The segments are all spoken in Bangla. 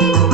thank you.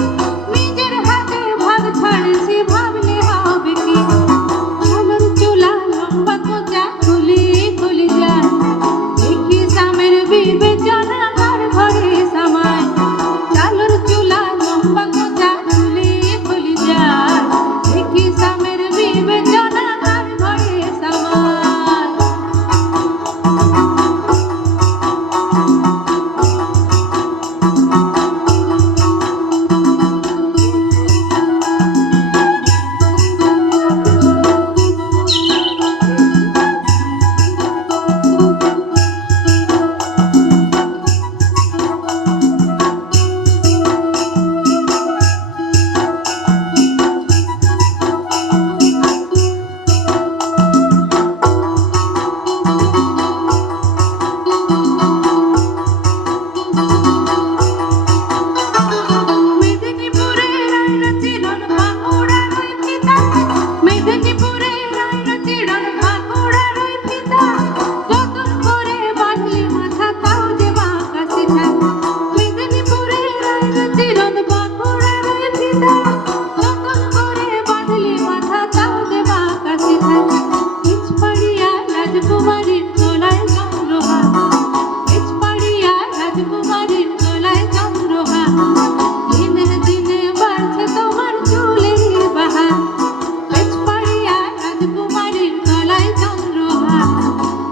চন্দ্রভা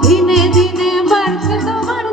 দিনে দিনে বাড়ছে তোমার